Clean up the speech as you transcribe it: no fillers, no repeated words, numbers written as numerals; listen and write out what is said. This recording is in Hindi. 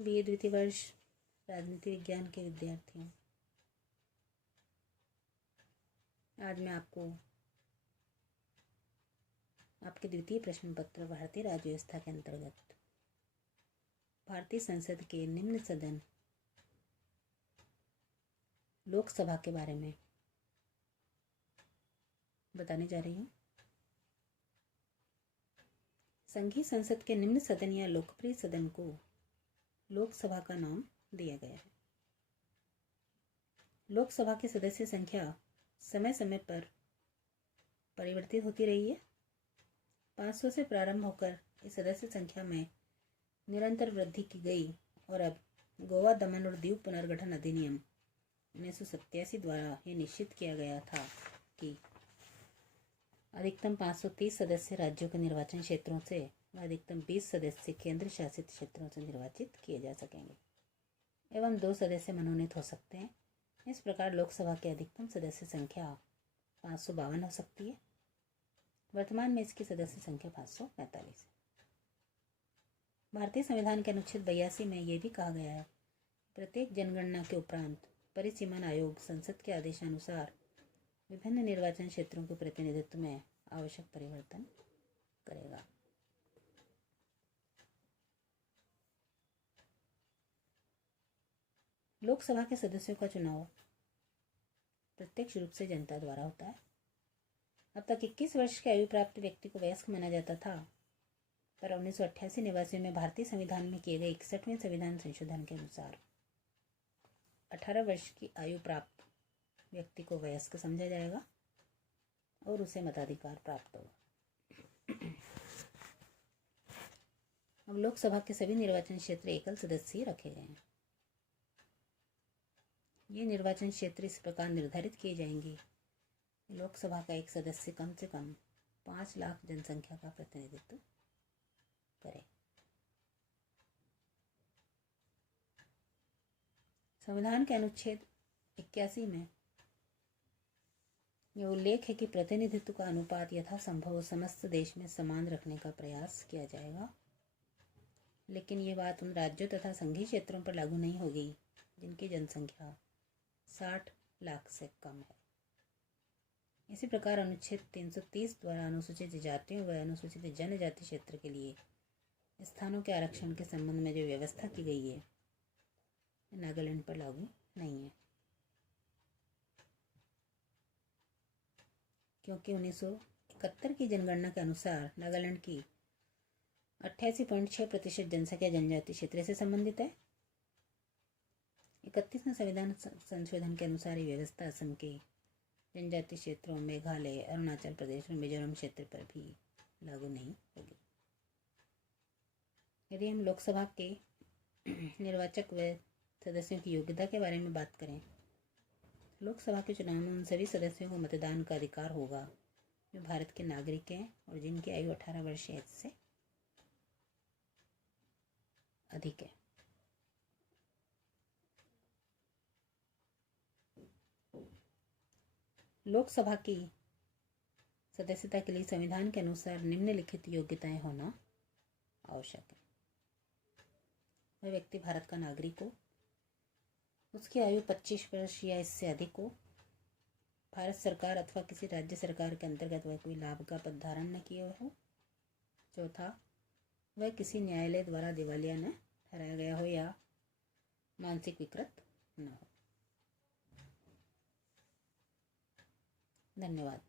BA द्वितीय वर्ष राजनीति विज्ञान के विद्यार्थियों, आज मैं आपको आपके द्वितीय प्रश्न पत्र भारतीय राज्य व्यवस्था के अंतर्गत भारतीय संसद के निम्न सदन लोकसभा के बारे में बताने जा रही हूँ। संघीय संसद के निम्न सदन या लोकप्रिय सदन को लोकसभा का नाम दिया गया है। लोकसभा की सदस्य संख्या समय समय पर परिवर्तित होती रही है। 500 से प्रारंभ होकर इस सदस्य संख्या में निरंतर वृद्धि की गई और अब गोवा, दमन और दीव पुनर्गठन अधिनियम 1987 द्वारा यह निश्चित किया गया था कि अधिकतम 530 सदस्य राज्यों के निर्वाचन क्षेत्रों से व अधिकतम 20 सदस्य केंद्र शासित क्षेत्रों से निर्वाचित किए जा सकेंगे एवं 2 सदस्य मनोनीत हो सकते हैं। इस प्रकार लोकसभा की अधिकतम सदस्य संख्या 552 हो सकती है। वर्तमान में इसकी सदस्य संख्या 545 है। भारतीय संविधान के अनुच्छेद 82 में यह भी कहा गया है, प्रत्येक जनगणना के उपरांत परिसीमन आयोग संसद के आदेशानुसार विभिन्न निर्वाचन क्षेत्रों के प्रतिनिधित्व में आवश्यक परिवर्तन करेगा। लोकसभा के सदस्यों का चुनाव प्रत्यक्ष रूप से जनता द्वारा होता है। अब तक 21 वर्ष की आयु प्राप्त व्यक्ति को वयस्क माना जाता था, पर 1988 निवासियों में भारतीय संविधान में किए गए 61वें संविधान संशोधन के अनुसार 18 वर्ष की आयु प्राप्त व्यक्ति को वयस्क समझा जाएगा और उसे मताधिकार प्राप्त होगा। अब लोकसभा के सभी निर्वाचन क्षेत्र एकल सदस्य रखे गए हैं। ये निर्वाचन क्षेत्र इस प्रकार निर्धारित किए जाएंगे, लोकसभा का एक सदस्य कम से कम 5 लाख जनसंख्या का प्रतिनिधित्व करे। संविधान के अनुच्छेद 81 में यह उल्लेख है कि प्रतिनिधित्व का अनुपात यथासंभव समस्त देश में समान रखने का प्रयास किया जाएगा, लेकिन ये बात उन राज्यों तथा संघीय क्षेत्रों पर लागू नहीं होगी जिनकी जनसंख्या 60 लाख से कम है। इसी प्रकार अनुच्छेद 330 द्वारा अनुसूचित जातियों व अनुसूचित जनजाति क्षेत्र के लिए स्थानों के आरक्षण के संबंध में जो व्यवस्था की गई है, नागालैंड पर लागू नहीं है, क्योंकि 1971 की जनगणना के अनुसार नागालैंड की 88.6% जनसंख्या जनजाति क्षेत्र से संबंधित है। 31वें संविधान संशोधन के अनुसार ये व्यवस्था असम के जनजाति क्षेत्रों, मेघालय, अरुणाचल प्रदेश और मिजोरम क्षेत्र पर भी लागू नहीं होगी। यदि हम लोकसभा के निर्वाचक व सदस्यों की योग्यता के बारे में बात करें, लोकसभा के चुनाव में उन सभी सदस्यों को मतदान का अधिकार होगा जो भारत के नागरिक हैं और जिनकी आयु 18 वर्ष या इससे अधिक है। लोकसभा की सदस्यता के लिए संविधान के अनुसार निम्नलिखित योग्यताएं होना आवश्यक है। वह व्यक्ति भारत का नागरिक हो, उसकी आयु 25 वर्ष या इससे अधिक हो, भारत सरकार अथवा किसी राज्य सरकार के अंतर्गत वह कोई लाभ का पद धारण न किए हो। चौथा, वह किसी न्यायालय द्वारा दिवालिया न ठहराया गया हो या मानसिक विकृत न हो। धन्यवाद।